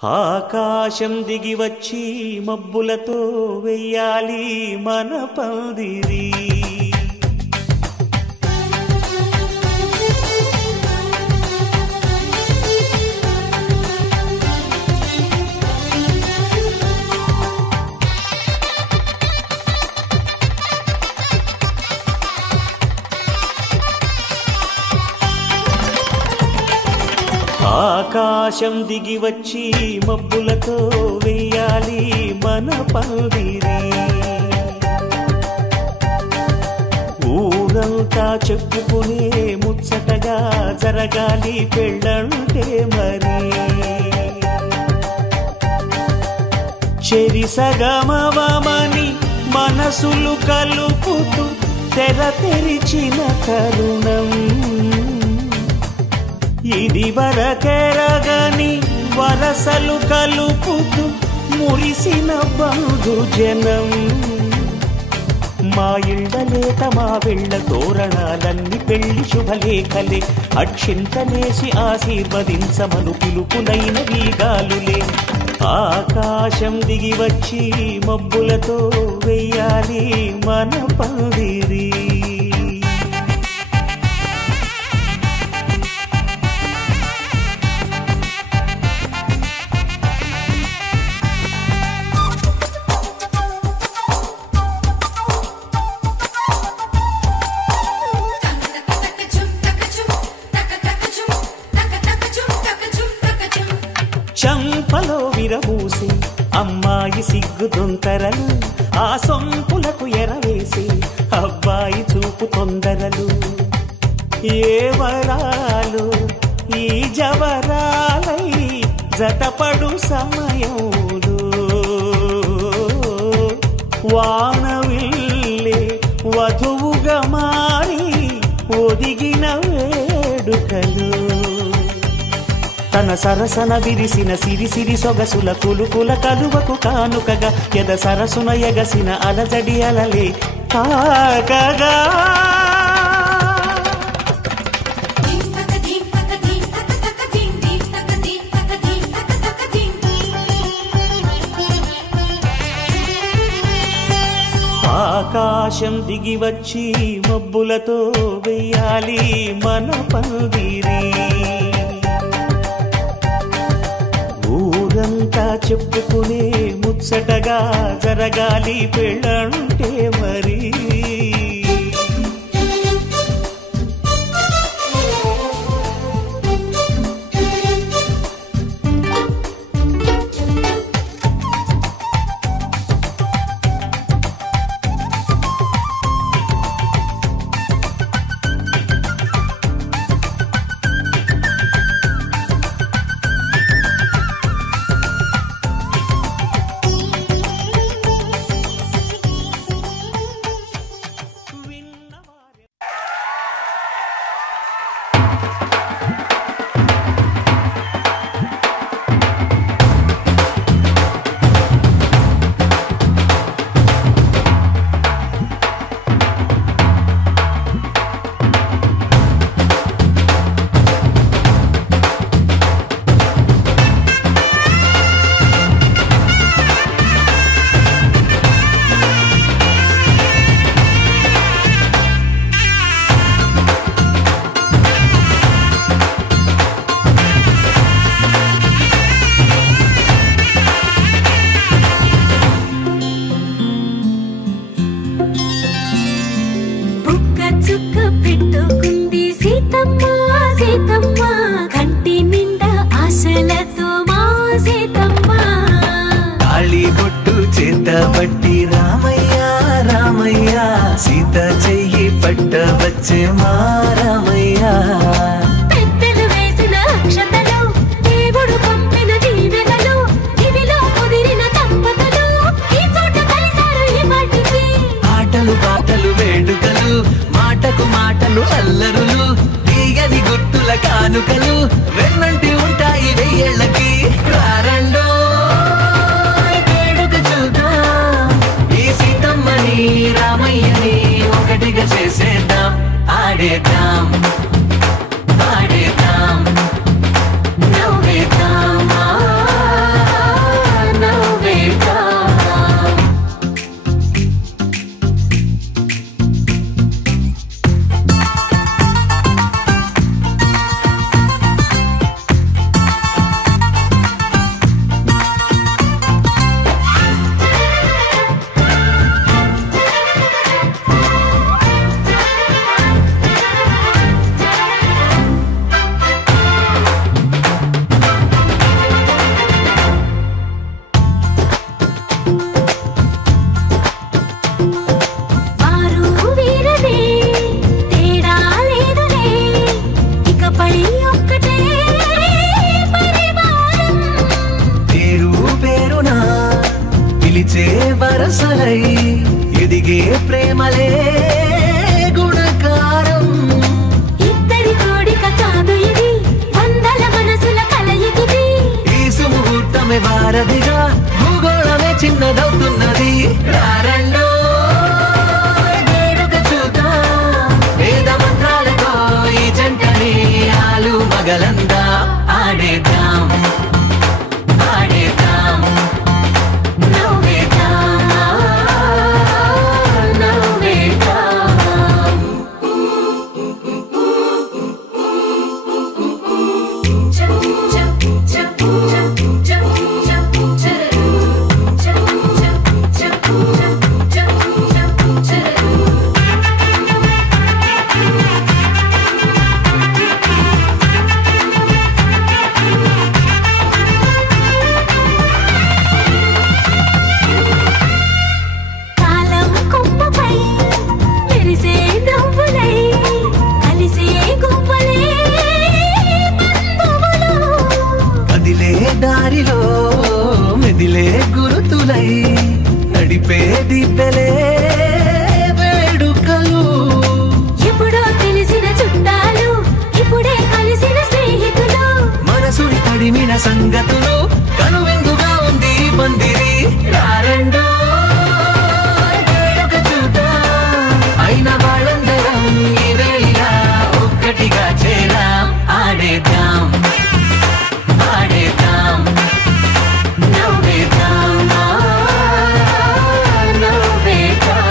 ఆకాశం దిగి వచ్చి మబ్బులతో వెయ్యాలి మన పందిరి. ఆకాశం దిగి వచ్చి మబ్బులతో వెయ్యాలి మన పందిరి. ఊరంతా చెప్పుకునే ముచ్చటగా జరగాలి పెళ్ళంటే మరి. చెరిసగమవమని మనసులు కలుపుతూ తెర తెరిచిన తరుణం, ఇది వరకెరగని వరసలు కలుపుతూ మురిసిన బంధుజనం. మా ఇళ్ళలేత మా వెళ్ళ తోరణాలన్నీ పెళ్లి శుభలేఖలే, అక్షింతలేసి ఆశీర్వదించమను పిలుపునైన వీగాలులే. ఆకాశం దిగి వచ్చి మబ్బులతో వెయ్యాలి మన పందిరి. చంపలో విరబూసి అమ్మాయి సిగ్గు దొంతరలు, ఆ సొంపులకు ఎరవేసి అబ్బాయి చూపు తొందరలు. ఏ వరాలు ఈ జవరాలై జతపడు సమయంలో, వానవిల్లే వధువుగా మారి ఒదిగిన వేడుకలు. తన సరసన విరిసిన సిరిసిరి సొగసుల కులుకుల కలువకు కానుకగా ఎద సరసున ఎగసిన అలజడి అలలే కాకగా. ఆకాశం దిగి వచ్చి మబ్బులతో వెయ్యాలి మన పందిరి. ఊరంతా చెప్పుకునే ముచ్చటగా జరగాలి పెళ్ళంటే మరి. పట్టి రామయ్య రామయ్య సీత చెయ్యి పట్ట వచ్చే మా రామయ్య. పెద్దలు వేసిన అక్షతలు, దేవుడు పంపిన దీవెనలు, ఇవిలో కుదిరిన దంపతులు ఈ చోట కలిసారు ఈ పాటికి. ఆటలు పాటలు వేడుకలు, మాటకు మాటలు అల్లరులు, తీయని గుర్తుల కానుకలు వెన్నంటి ఉంటాయి వెయ్యేళ్ళకి. రారండో రామయ్యని ఒకటిగా చేసేద్దాం, ఆడేద్దాం పాడేద్దాం నవ్వేద్దాం. వరసలై ఎదిగే ప్రేమలే గుణకారం. ఇద్దరి కోడిక కాదు ఇది, వందల మనసుల కలయికిది. ఈ సుముహూర్తమే వారధిగా, భూగోళమే చిన్నదవుతున్నది. రారండో వేడుక చూద్దాం, వేద మంత్రాలతో ఈ జంటని ఆలు మగలందా ఆడేద్దాం ఆడేద్దాం నవ్వేద్దాం నవ్వేద్దాం. కాలం కొమ్మపై మెరిసే నవ్వులై కలిసే గువ్వలే బంధువులు. కదిలే దారిలో మెదిలే గురుతులై నడిపే దిబ్బెలే వేడుకలు. ఎప్పుడో తెలిసిన చుట్టాలు, ఇప్పుడే కలిసిన స్నేహితులు. మనసుని తడిమిన సంగతులు, కనువిందుగా ఉంది ఈ పందిరి. రారండో వేడుక చూద్దాం, అయిన వాళ్ళందరం ఈ వేళ ఒక్కటిగా చేరాం. ఆడేద్దాం ఆడేద్దాం నవ్వేద్దాం నవ్వేద్దాం.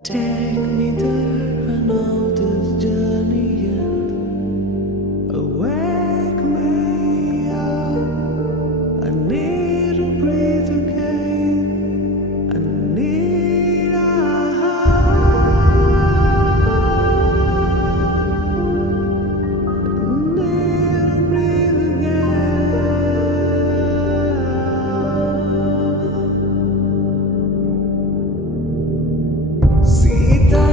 Take me there, I know this journey ends. Wake me up, I need to breathe again. I need a breathe again. Sita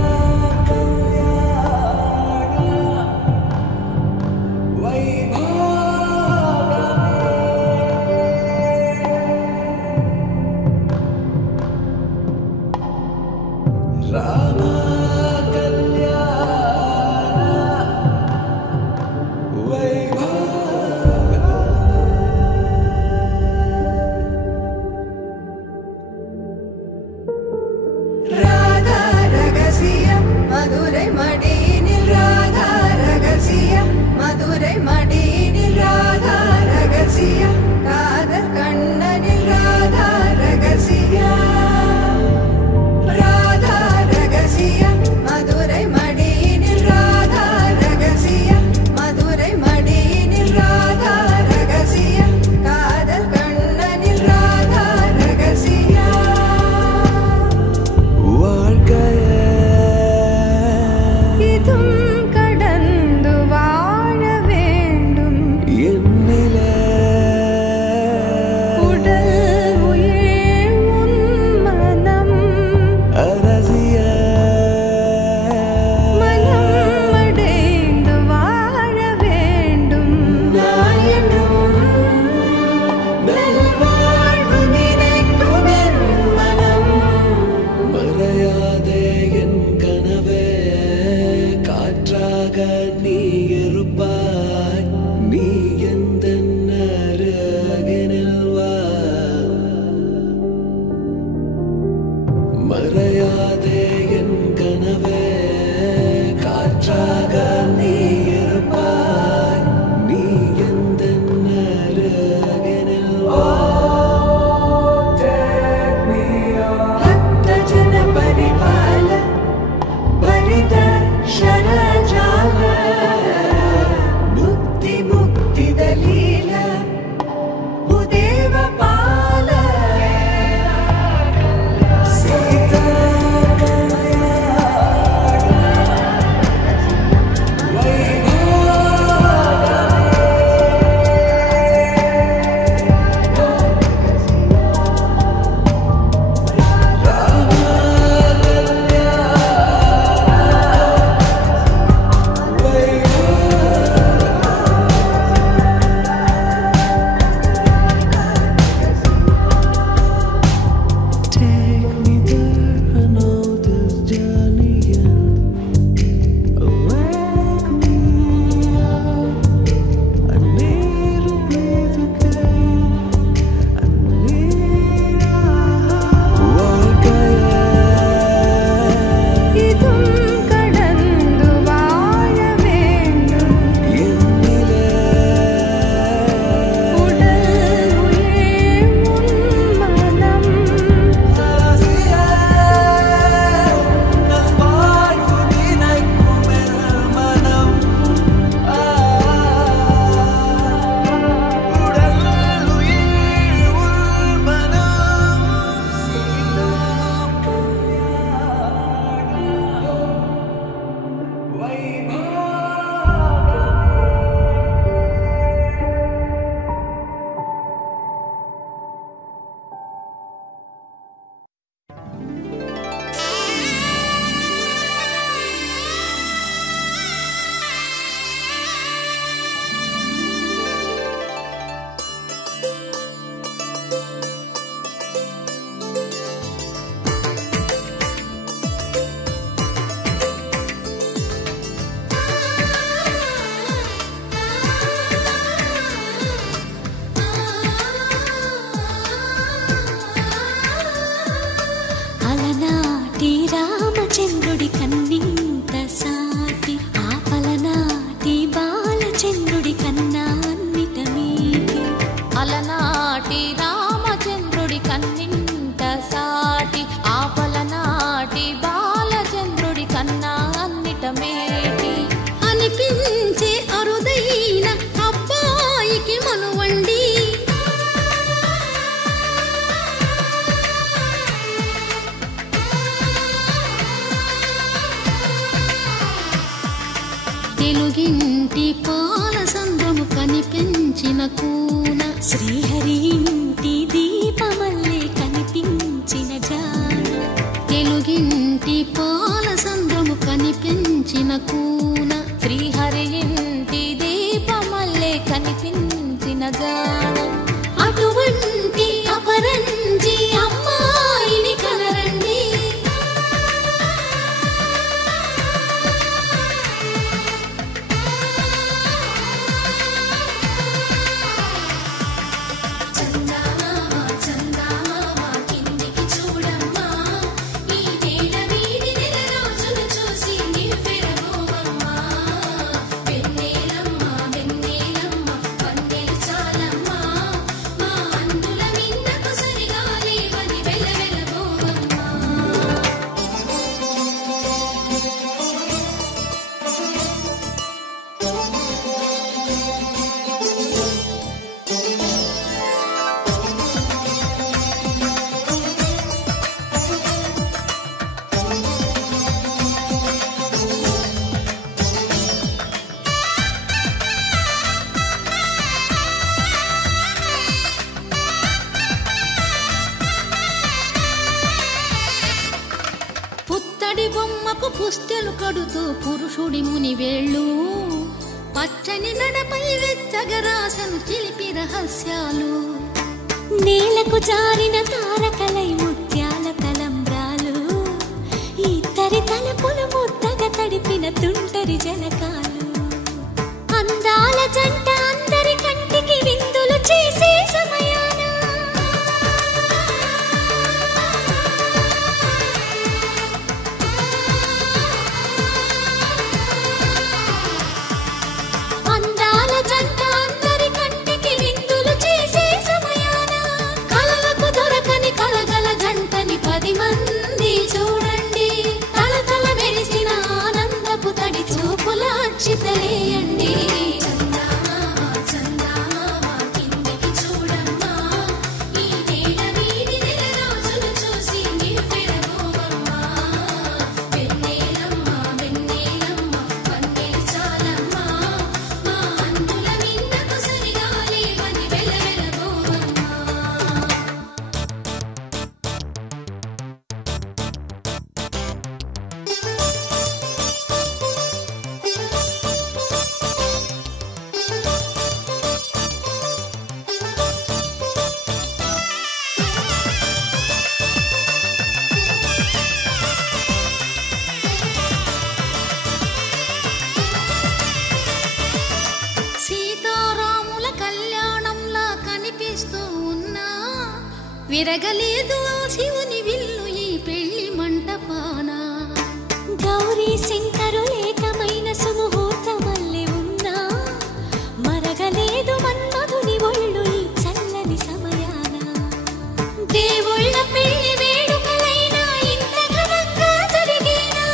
Shana Jala ఆటమేటి అనిపించే అరుదైన అబ్బాయికి మనువండి తెలుగింటి పాల సంద్రము కనిపించిన కూన శ్రీహరి ఇంటి దీపమల్లే కనిపించిన జాన తెలుగింటి పాల సంద్రము కనిపించిన కూన శ్రీహరి ఇంటి దీపమల్లే కనిపించిన జాన అటువంటి అపరంజి అమ్మాయిని కనరండి పుత్తడి బొమ్మకు పుస్తెలు కడుతూ పురుషుడి ముని వేళ్ళు పచ్చని నడపై వెచ్చగరాసను చిలిపి రహస్యాలు నేలకు జారిన తారకలై ముత్యాల తలంబ్రాలు ఇద్దరి తలపులు ముద్దగా తడిపిన తుంటరి జలకాలు అందాల జంట అందరి కంటికి విందులు చేసే సమయాన అందాల జంట అందరి కంటికి విందులు చేసే సమయాన కలలకు దొరకని కలగల జంటని 10 మంది చూడండి తలతల మెరిసిన ఆనందపు తడి చూపుల అక్షితలేయండి సీతారాముల కళ్యాణంలా కనిపిస్తూ ఉన్నా విరగలేదు ఆ శివుని విల్లు ఈ పెళ్లి మంటపాన గౌరీ శంకరులేకమైన సుముహూర్తమల్లె ఉన్నా మరగలేదు మన్మధుని ఒళ్ళు ఈ చల్లని సమయాన దేవుళ్ళ పెళ్లి వేడుకలైనా ఇంత ఘనంగా జరిగేనా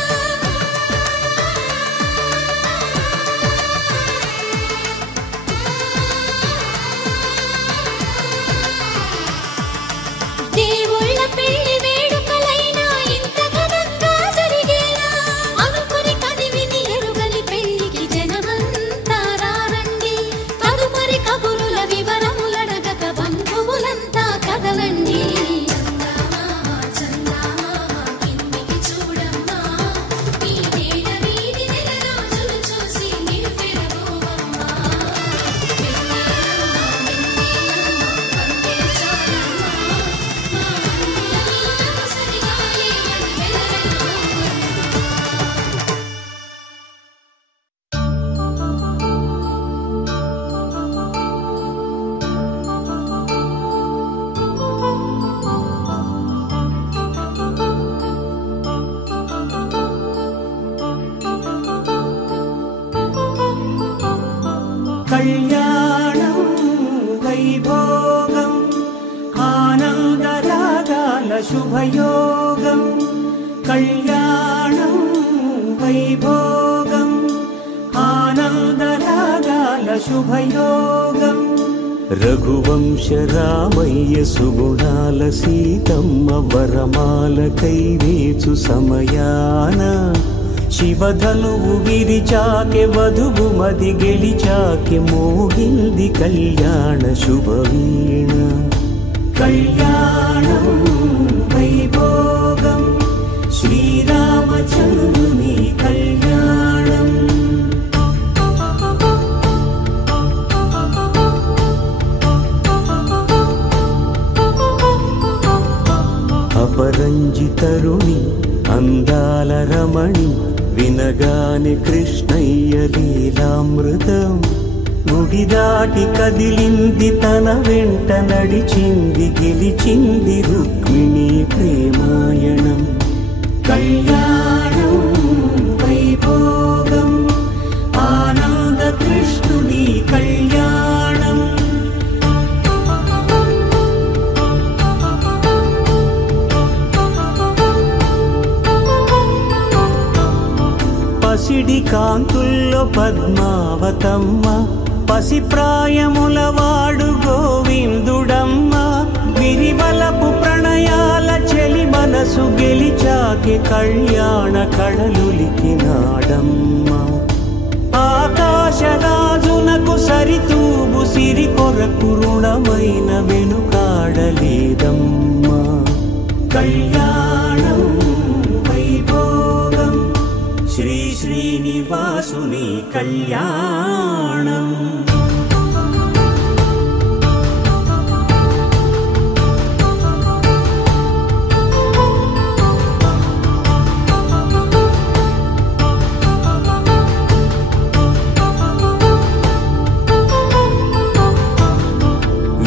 దేవుళ్ళ పెళ్లి వేడుకలైనా ఇంత ఘనంగా జరిగేనా అనుకుని కదివిని ఎరుగని పెళ్లికి జనమంతా రారండి తదుపరి కబురుల వివరములడగక బంధువులంతా కదలండి కళ్యాణం వైభోగం ఆనందరాగాల శుభయోగం కళ్యాణం వైభోగం శుభయోగం రఘువంశ రామయ్య సుగుణాల సీతమ్మ వరమాల కైవేచు సమయాన శివధనువు విరిచాకె వధువు మది గెలిచాకె మోగింది కళ్యాణ శుభవీణ కళ్యాణం వైభోగం శ్రీరామచంద్రుని కళ్యాణం అపరంజి తరుణి అందాల రమణి వినగానే కృష్ణయ్య లీలామృతం గుడి దాటి కదిలింది తన వెంట నడిచింది గెలిచింది రుక్మిణి ప్రేమాయణం కళ్యాణం వైభోగం ఆనంద కృష్ణుని కళ్యాణం పసిడి కాంతుల్లో పద్మావతమ్మ పసిప్రాయముల వాడు గోవిందుడమ్మ విరివలపు ప్రణయాల చెలి మనసు గెలిచాకె కళ్యాణ కళలులికినాడమ్మ ఆకాశరాజునకు సరితూబు సిరి కొరకు రుణమైన వెనుకాడలేదమ్మ కళ్యాణం వైభోగం శ్రీ శ్రీనివాసుని కళ్యాణం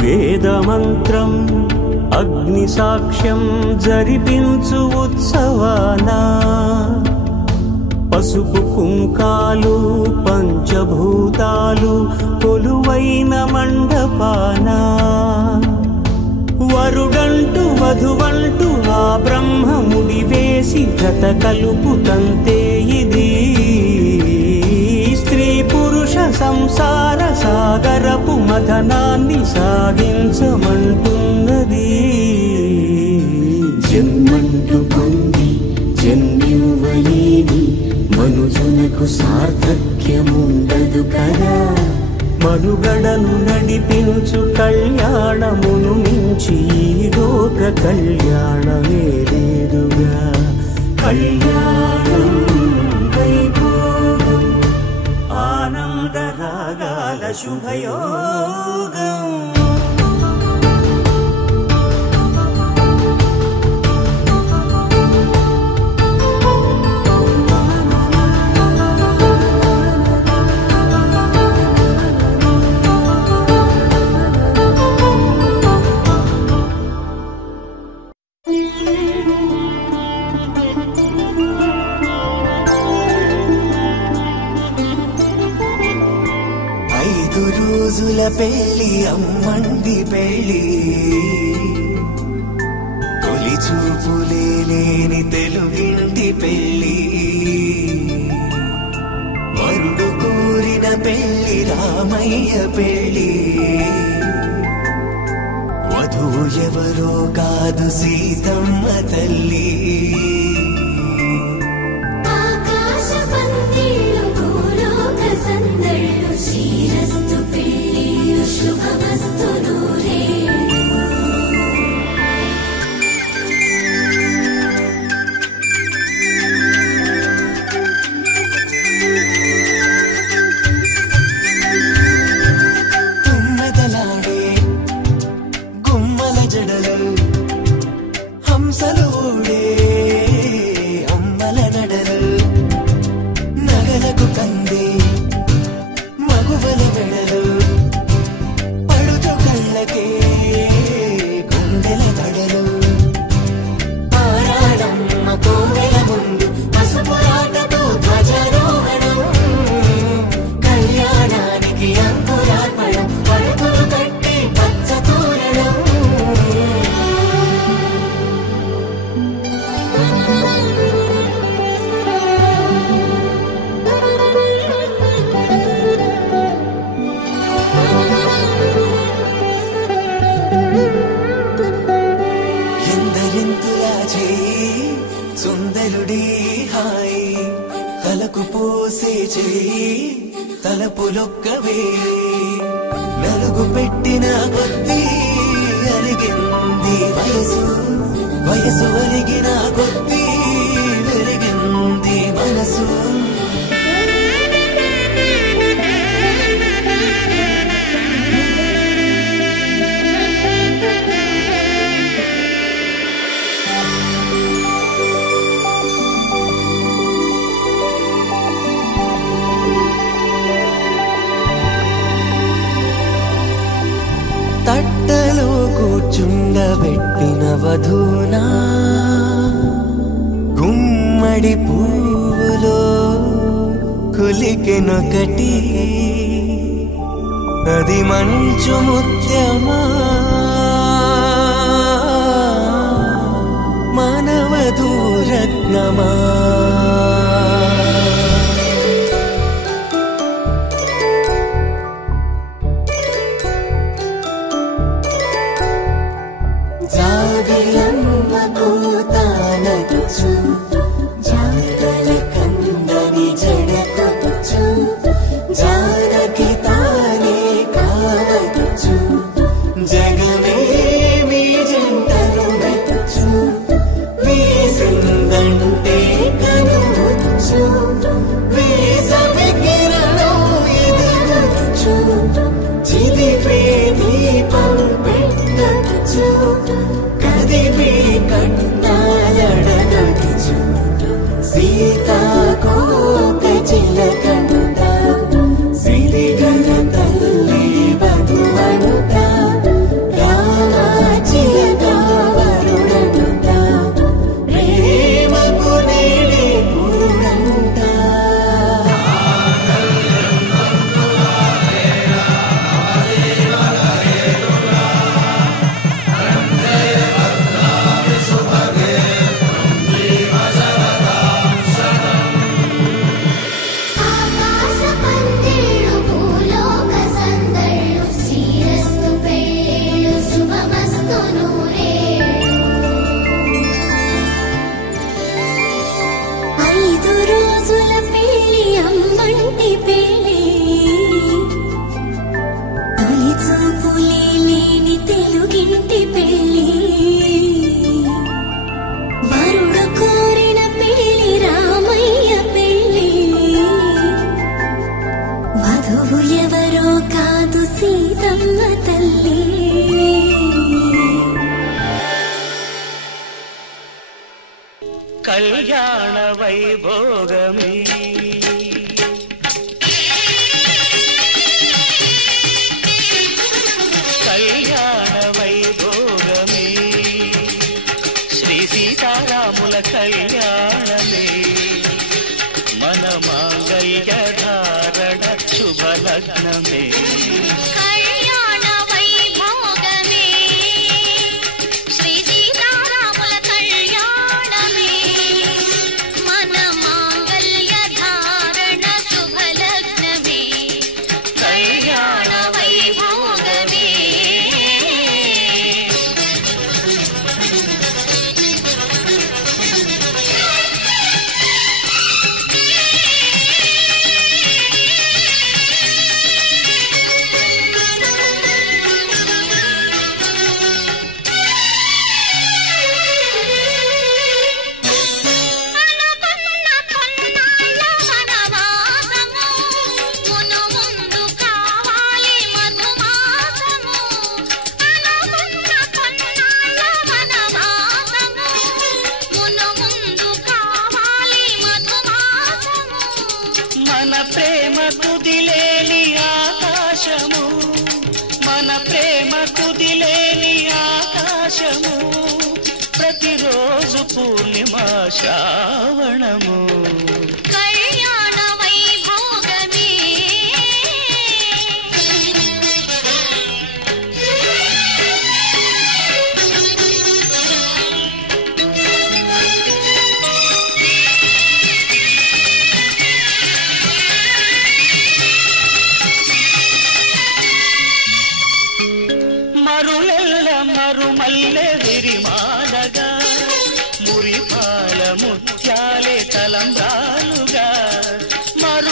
వేదమంత్రం అగ్ని సాక్ష్యం జరిపించు ఉత్సవానా పసుపు కుంకాలు పంచభూతాలు కొలువైన మండపాన వరుడంటూ వధువంటూ ఆ బ్రహ్మముడి వేసి జత కలుపుతంతే ఇది స్త్రీ పురుష సంసార సాగరపు మథనాన్ని సాగించమంటున్నది జన్మంటూ పొంది జన్మివ్వలేని మనుజునకు సార్థక్యముండదు కదా మనుగడను నడిపించు కళ్యాణమును మించి ఈ లోక కళ్యాణమే లేదుగా కళ్యాణం వైభోగం ఆనంద రాగాల శుభయోగం రోజుల పెళ్లి అమ్మండి పెళ్లి తొలి చూపులే లేని తెలుగింటి పెళ్లి వరుడు కోరిన పెళ్లి రామయ్య పెళ్లి వధువు ఎవరో కాదు సీతమ్మ తల్లి హంసలు ఊడే పోసే చెయ్యి తలపులొక్కవే నలుగు పెట్టిన కొద్దీ అలిగింది వయసు వయసు అలిగిన కొద్దీ వెలిగింది మనసు తట్టలో కూర్చుండబెట్టిన వధూనా గుమ్మడి పువ్వులో కులికెనొకటి అది మంచు ముత్యమా మానవధూరత్నమా కళ్యాణ వైభోగమే కళ్యాణ వైభోగమే శ్రీ సీతారాముల కళ్యాణమే మన మాంగళ్య ధారణ శుభలగ్నమే ప్రతిరోజు పూర్ణిమ శ్రావణము కళ్యాణ వైభోగమే మరులెల్ల మరుమల్లె విరిమాలగా మురిపాల ముత్యాలే తలంబ్రాలుగా మరు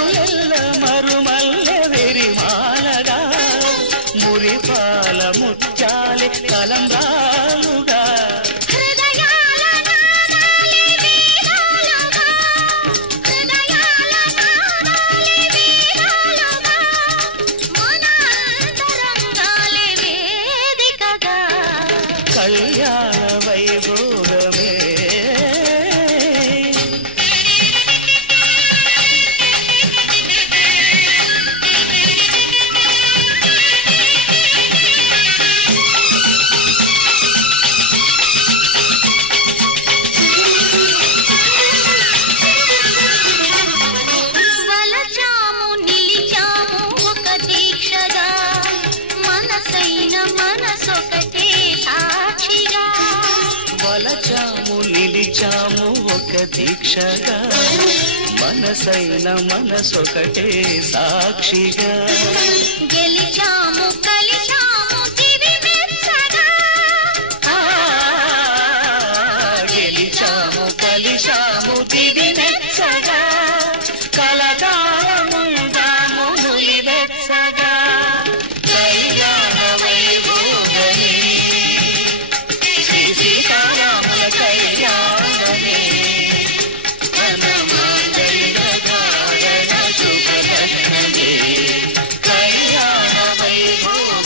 దీక్షగా మనసైన మనసొకటే సాక్షిగా గెలిచాము కలిశాము దివి మెచ్చగా గెలిచాము కలిశాము దివి మెచ్చగా కలదాముందాము నులి వెచ్చగా కళ్యాణ వైభోగమే శ్రీ సీతారాముల కళ్యాణమే వనమాంగళ్య ధారణ శుభలగ్నమే కళ్యాణ వైభోగమే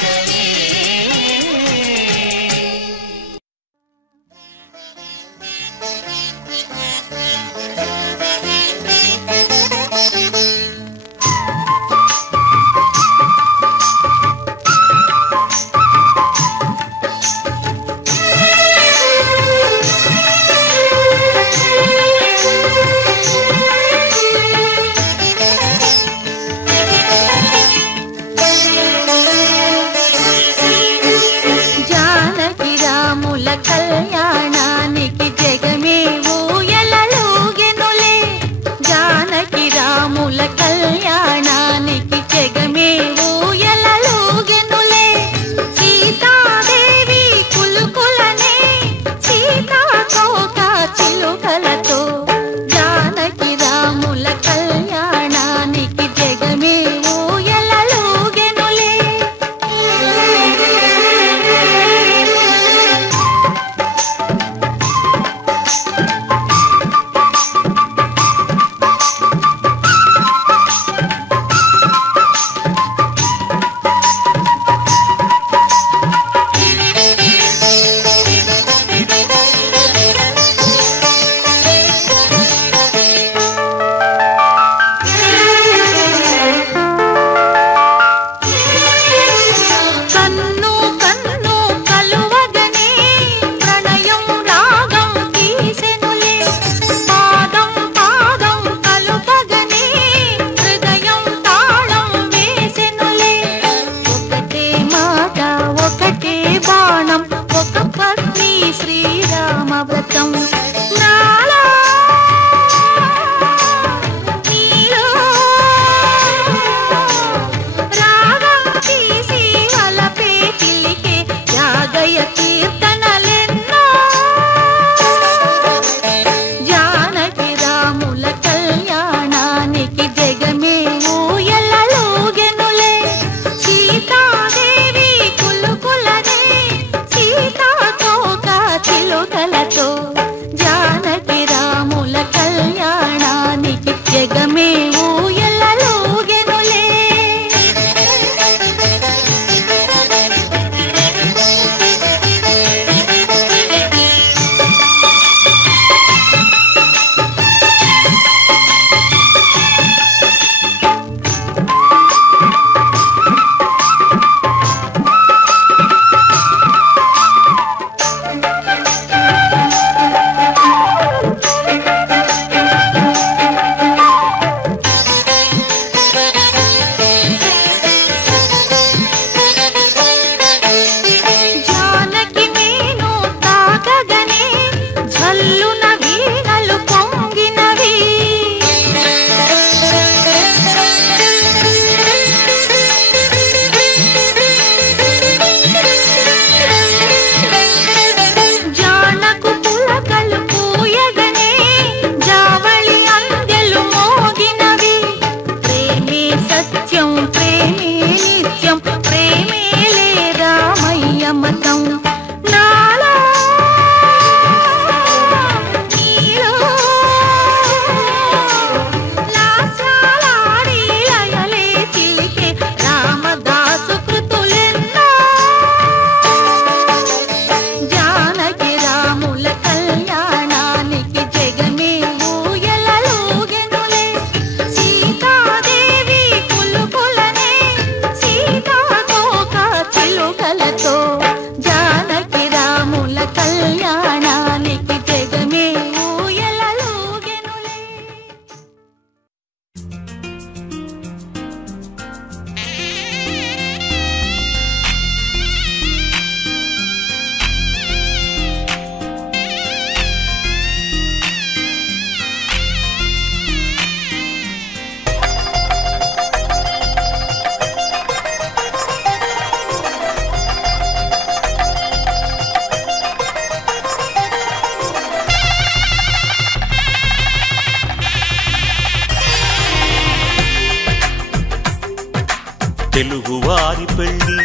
తెలుగువారి పెళ్ళి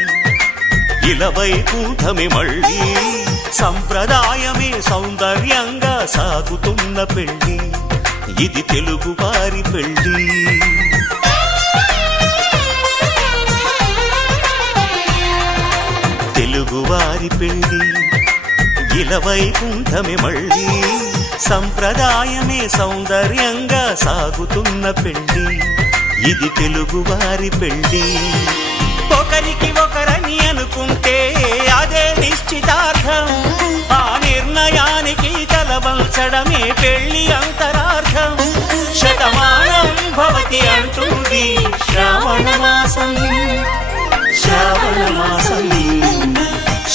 ఇలవైకుంఠమే మళ్ళీ సంప్రదాయమే సౌందర్యంగా సాగుతున్న పెళ్ళి ఇది తెలుగువారి పెళ్ళి తెలుగువారి పెళ్ళి ఇలవైకుంఠమే మళ్ళీ సంప్రదాయమే సౌందర్యంగా సాగుతున్న పెళ్ళి ఇది తెలుగువారి పెళ్ళి ఒకరికి ఒకరని అనుకుంటే అదే నిశ్చితార్థం ఆ నిర్ణయానికి తలవంచడమే పెళ్లి అంతరార్థం శతమానం భవతి అంటుంది శ్రావణ మాసం శ్రావణ మాసం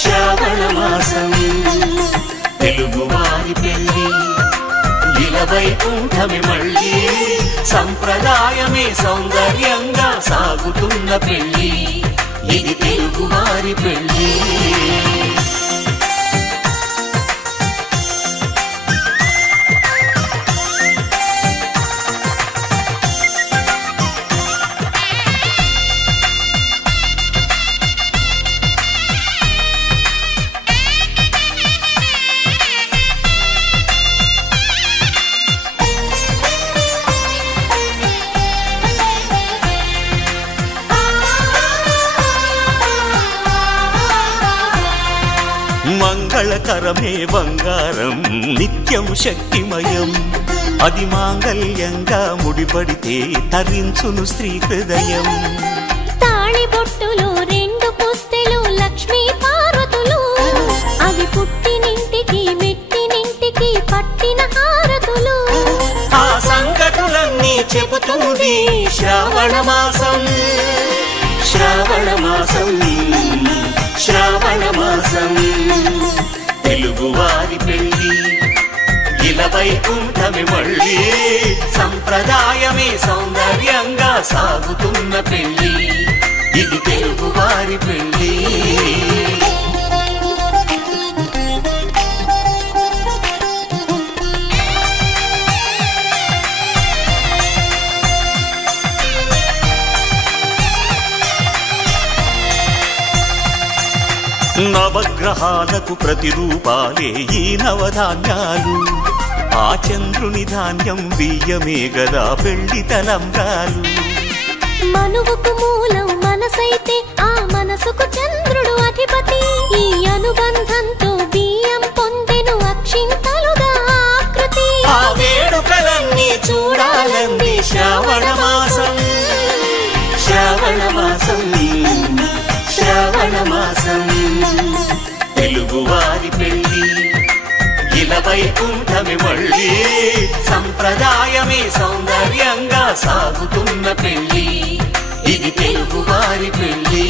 శ్రావణ మాసం తెలుగువారి పెళ్ళి ఇలవైకుంఠమే మళ్ళీ సంప్రదాయమే సౌందర్యంగా సాగుతున్న పెళ్ళి ఇది తెలుగువారి పెళ్ళి మంగళకరమే బంగారం నిత్యం శక్తిమయం అది మాంగళ్యంగా ముడిపడితే తరించును స్త్రీ హృదయం తాళిబొట్టులో రెండు పుస్తెలు లక్ష్మీ పార్వతులు అవి పుట్టినింటికి మెట్టినింటికి పట్టిన హారతులు ఆ సంగతులన్నీ చెబుతుంది శ్రావణ మాసం శ్రావణ మాసం శ్రావణ మాసం తెలుగువారి పెళ్ళి ఇలవైకుంఠమే మళ్ళీ సంప్రదాయమే సౌందర్యంగా సాగుతున్న పెళ్ళి ఇది తెలుగువారి పెళ్ళి నవగ్రహాలకు ప్రతిరూపాలే ఈ నవధాన్యాలు ఆ చంద్రుని ధాన్యం బియ్యమే గదా పెళ్లి తలంబ్రాలు మనువుకు మూలం మనసైతే ఆ మనసుకు చంద్రుడు అధిపతి ఈ అనుబంధంతో బియ్యం పొందెను అక్షింతలుగా ఆకృతి ఆ వేడుకలన్నీ చూడాలంది శ్రావణ మాసం శ్రావణ మాసం శ్రావణ మాసం తెలుగువారి పెళ్ళి ఇలవైకుంఠమే మళ్ళీ సంప్రదాయమే సౌందర్యంగా సాగుతున్న పెళ్ళి ఇది తెలుగువారి పెళ్ళి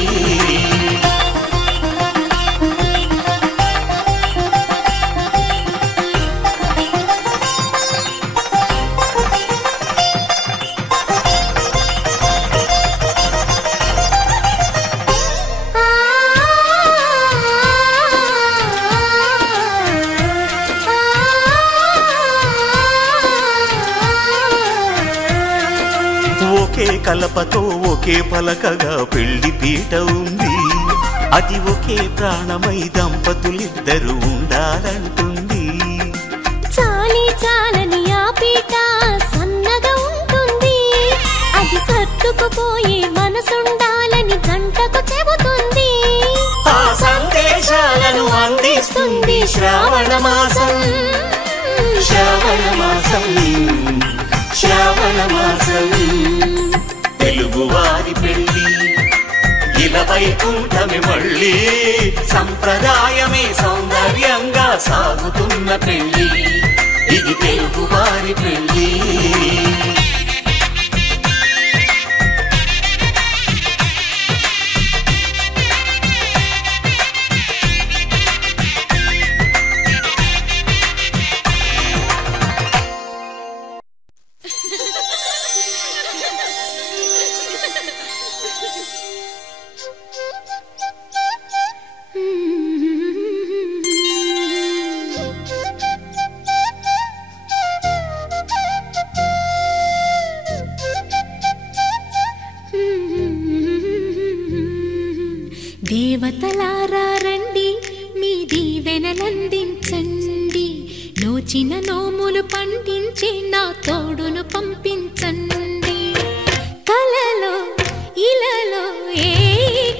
ఒకే కలపతో ఒకే పలకగా పెళ్లి పీట ఉంది అది ఒకే ప్రాణమై దంపతులిద్దరూ ఉండాలంటుంది చాలి చాలని ఆ పీట సన్నగా ఉంటుంది అది సర్దుకుపోయే మనసుండాలని జంటకు చెబుతుంది ఆ సందేశాలను అందిస్తుంది శ్రావణ మాసం శ్రావణ మాసం శ్రావణ మాసం తెలుగువారి పెళ్ళి ఇలవైకుంఠమే మళ్ళీ సంప్రదాయమే సౌందర్యంగా సాగుతున్న పెళ్ళి ఇది తెలుగువారి పెళ్ళి దేవతలారా రండి మీ దీవెనలందించండి నోచిన నోములు పండించే నా తోడును పంపించండి కలలో ఇలలో ఏ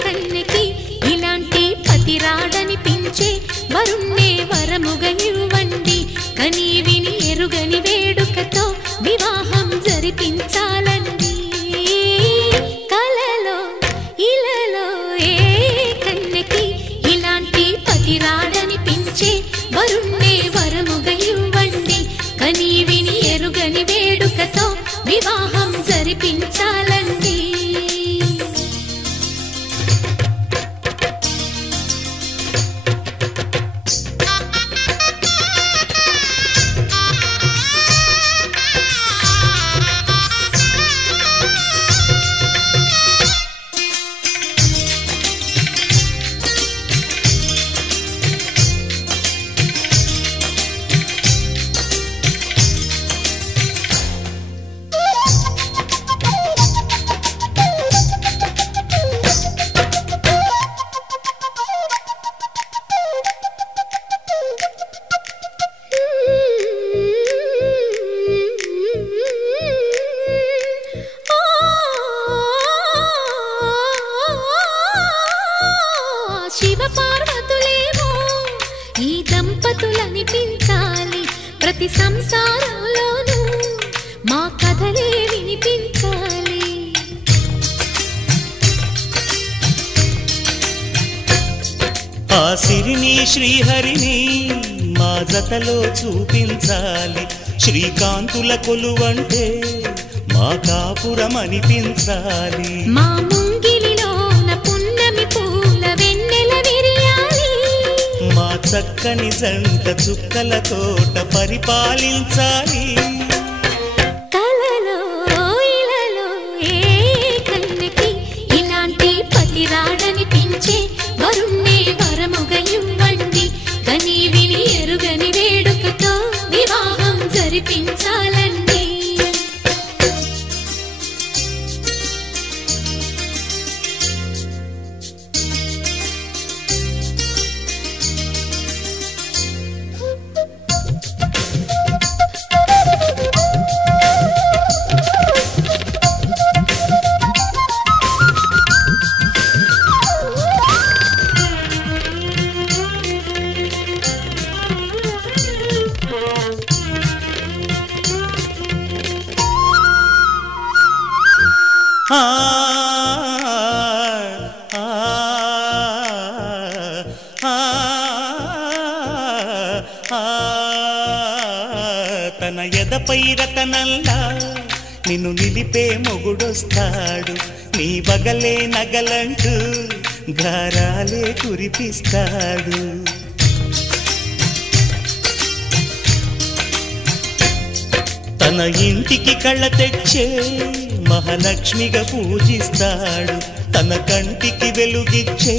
కన్నెకి ఇలాంటి పతి రాడనిపించే వరుణ్ణే వరముగా ఇవ్వండి కని విని ఎరుగని వేడుకతో వివాహం జరిపించాలండి కలలో ఇలలో ఏ కన్నెకి ఇలాంటి పతి రాడనిపించే వరుణ్ణే వరముగా ఇవ్వండి కని విని ఎరుగని వేడుకతో వివాహం జరిపించాలండి ప్రతి సంసారంలోనూ మా కథలే వినిపించాలి ఆ సిరిని శ్రీహరిని మా జతలో చూపించాలి శ్రీకాంతుల కొలువంటే మా కాపురం అనిపించాలి మా ముంగిలిలోన పున్నమి పూల వెన్నెల విరియాలి మా చక్కని జంట చుక్కల తోట పరిపాలించాలి కలలో ఇలలో ఏ కన్నెకి ఇలాంటి పతి రాడనిపించే వరుణ్ణే వరముగా ఇవ్వండి కని విని ఎరుగని వేడుకతో వివాహం జరిపించాలండి తన ఎదపై రతనల్లా నిన్ను నిలిపే మొగుడొస్తాడు నీ బగలే నగలంటూ గారాలే కురిపిస్తాడు తన ఇంటికి కళ్ళ తెచ్చే మహాలక్ష్మిగా పూజిస్తాడు తన కంటికి వెలుగిచ్చే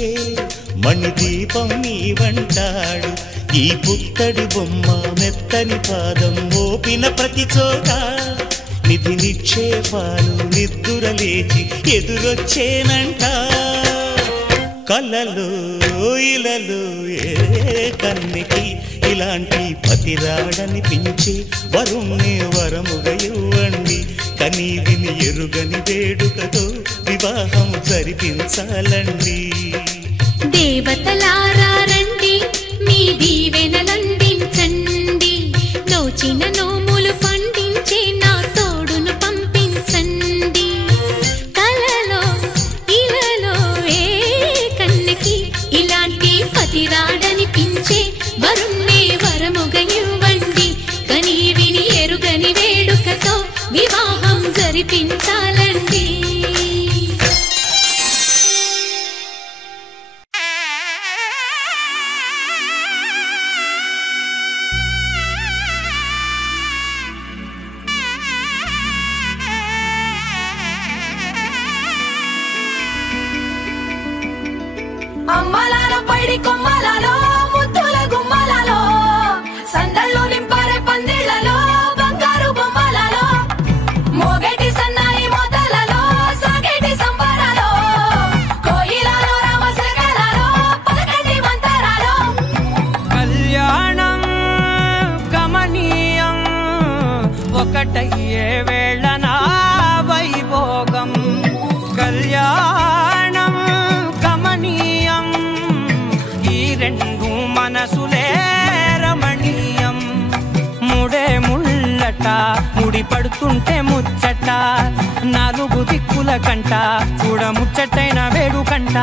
మణిదీపం నీవంటాడు ఈ పుత్తడి బొమ్మ మెత్తని పాదం మోపిన ప్రతి చోట నిధి నిక్షేపాలు నిద్దురలేచి ఎదురొచ్చేనంట కలలో ఇలలో ఏ కన్నికి ఇలాంటి పతి రాడనిపించి వరుణ్ణి వరముగా ఇవ్వండి కని విని ఎరుగని వేడుకతో వివాహం జరిపించాలండి దేవతలారా రండి మీ దీవెనలందించండి నోచిన నోములు పండించే నా తోడును పంపించండి కలలో ఇలలో ఏ కన్నెకి ఇలాంటి పతి రాడనిపించే వరుణ్ణే వరముగా ఇవ్వండి కని విని ఎరుగని వేడుకతో వివాహం జరిపించాలండి ముడి పడుతుంటే ముచ్చట నాలుగు దిక్కుల కంట చూడ ముచ్చటైన వేడుకంట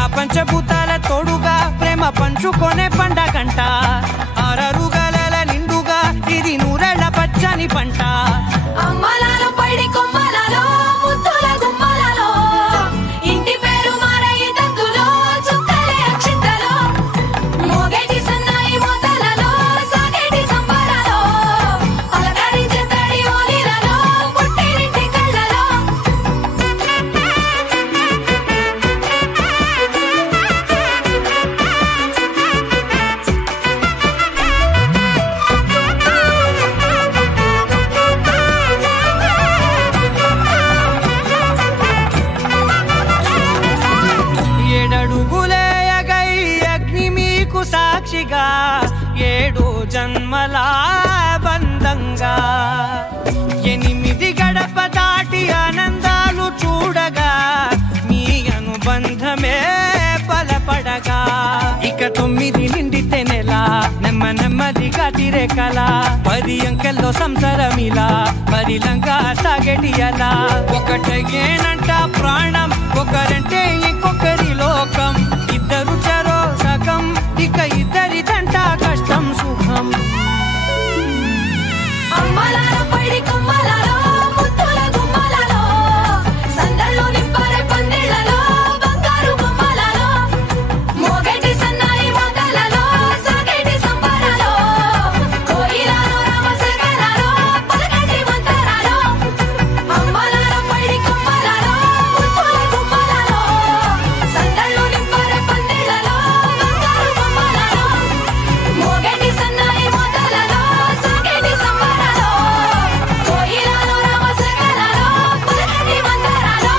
ఆ పంచభూతాల తోడుగా ప్రేమ పంచుకొనే పండగంట ఆరరుగల నిండుగా ఇది నూరెళ్ళ పచ్చని పంట అమ్మలాలో పైడి కొమ్మలలో ముద్దుల గుమ్మలలో ఇంటి పేరు మారయి తందులో చుక్కలే అక్షింతలో మోగేటి సన్నాయి మోతలలో సాగేటి సంబరాలో అలకరించే తడి ఓలిలలో పుట్టినింటి కళ్ళలో ఏడడుగులేయగై అగ్ని మీకు సాక్షిగా 7 జన్మల బంధంగా 8 గడప దాటి ఆనందాలు చూడగా మీ అనుబంధమే బలపడగా ఇక 9 నిండితే నెల నెమ్మదిగా తిరే కల 10 అంకెల్లో సంసారమిలా పరిలంగా సాగేటి అలా ఒకటేనంట ప్రాణం ఒకరంటే ఇంకొకరి లోకం ఇద్దరు చరో సగం ఇక ఇద్దరిదంట కష్టం సుఖం అమ్మలాలో పైడి కొమ్మలలో ముద్దుల గుమ్మలలో సందళ్ళు నింపారే పందిళ్ళలో బంగారు గుమ్మలలో మోగేటి సన్నాయి మోతలలో సాగేటి సంబరాలో కోయిలలో రామశేఖరాలో పలకటి మంతరాలో అమ్మలాలో పైడి కొమ్మలలో ముద్దుల గుమ్మలలో సందళ్ళు నింపారే పందిళ్ళలో బంగారు గుమ్మలలో మోగేటి సన్నాయి మోతలలో సాగేటి సంబరాలో కోయిలలో రామశేఖరాలో పలకటి మంతరాలో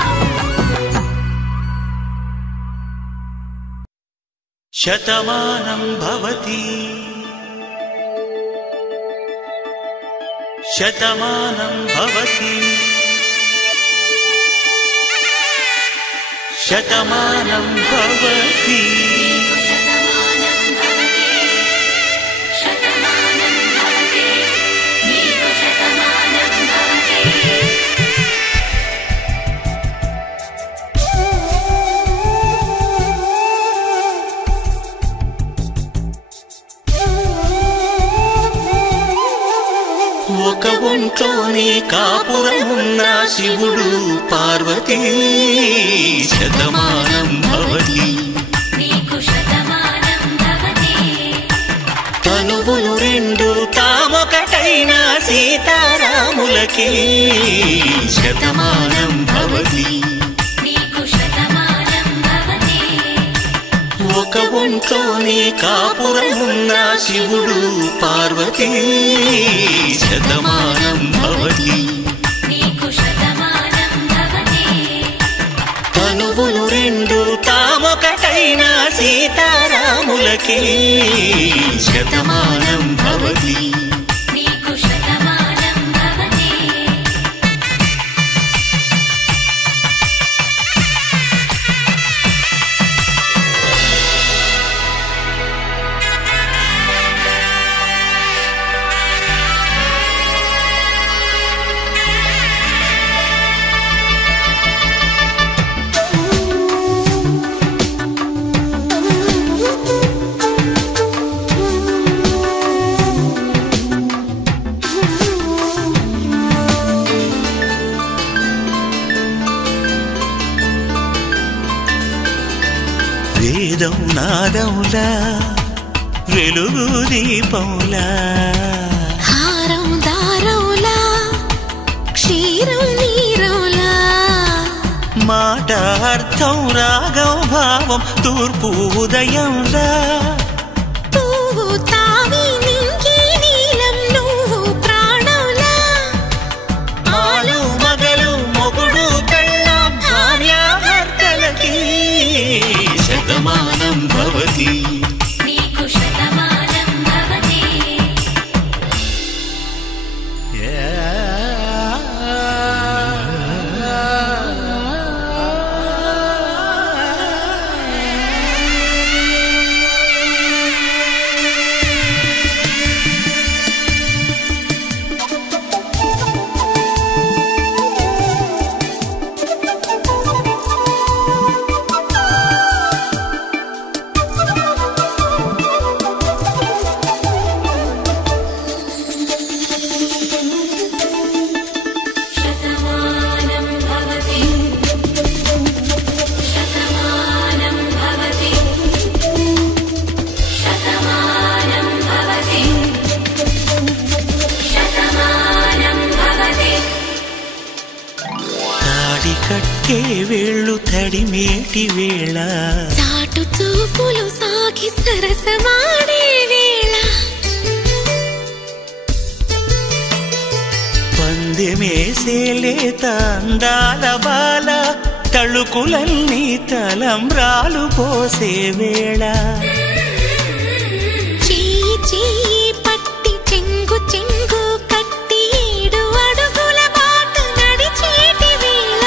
శతమానం భవతి శతమానం భవతి శతమానం భవతి ఒక ఒంట్లోనే కాపురమున్న శివుడు పార్వతీ శతమానం భవతి తనువులు రెండు తామొకటైన సీతారాములకి శతమానం భవతి ఒక ఒంట్లోనే కాపురమున్న శివుడు పార్వతీ శతమానం భవతి తనువులు రెండు తామొకటైన సీతారాములకి శతమానం భవతి వేదం నాదములా వెలుగు దీపములా హారం దారంలా క్షీరం నీరంలా మాట అర్థం రాగం భావం తూర్పు ఉదయంలా పువ్వు తావి నింగి నీలం నువ్వు ప్రాణంలా ఆలు మగలు మొగుడు పెళ్ళాం భార్యాభర్తలకి శతమానం భవతి తాళి కట్టే వేళ్ళు తడిమేటి వేళ చాటు చూపులు సాగి సరసమాడే వేళ పందెమేసేలేత అందాల బాల తళుకులన్నీ తలంబ్రాలు పోసే వేళ చెయ్యి చెయ్యి పట్టి చెంగు చెంగు కట్టి 7 అడుగుల బాట నడిచేటి వేళ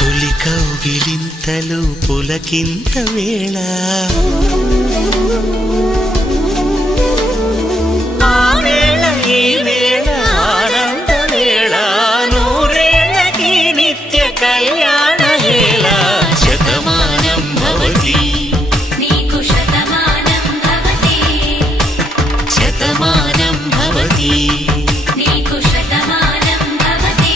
తొలి కౌగిలింతలు పులకింత వేళ ఆ వేళ ఈ వేళ ఆనంద వేళ నూరేళ్ళకి నిత్య కళ్యాణ వేళ శతమానం భవతి నీకు శతమానం భవతి శతమానం భవతి నీకు శతమానం భవతి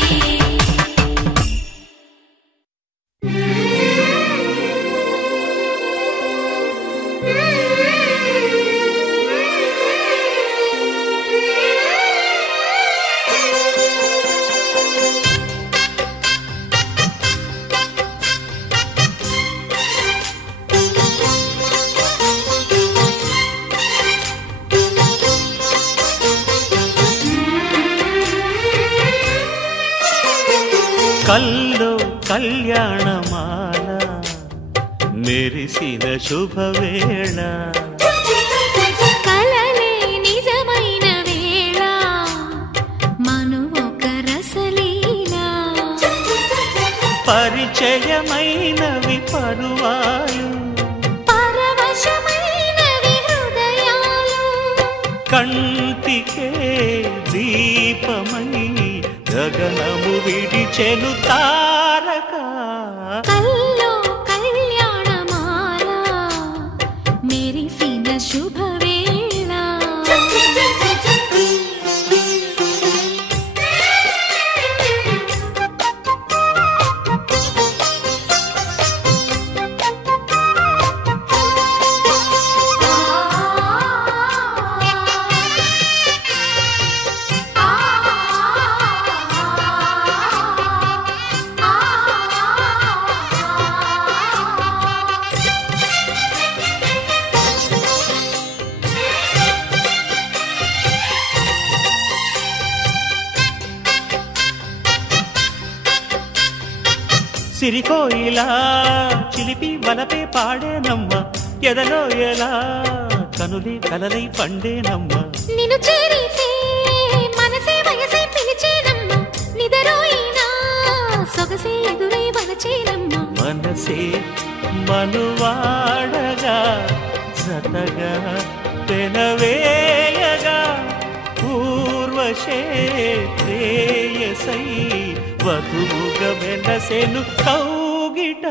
కల్లో కళ్యాణమాల మెరిసిన శుభవేళ కలలే నిజమైన వేళ మను ఒక రసలీల పరిచయమైనవి పరువాలు పరవశమైనవి హృదయాలు కంటికే దీపమై గగనము విడిచెను తారక కల్లో కళ్యాణమాల మెరిసిన శుభవేళ సిరికోయిలా చిలిపి వలపే పాడేనమ్మ ఎదలో ఎలా కనులి కలలై పండేనమ్మ నిన్ను చేరితే మనసే వయసే పిలిచేనమ్మ నిదరోయినా సొగసే ఎదురై వలచేనమ్మ మనసే మనువాడగా జతగా పెనవేయగా పూర్వశే ప్రేయసై వధువుగా వెనసెను కౌగిట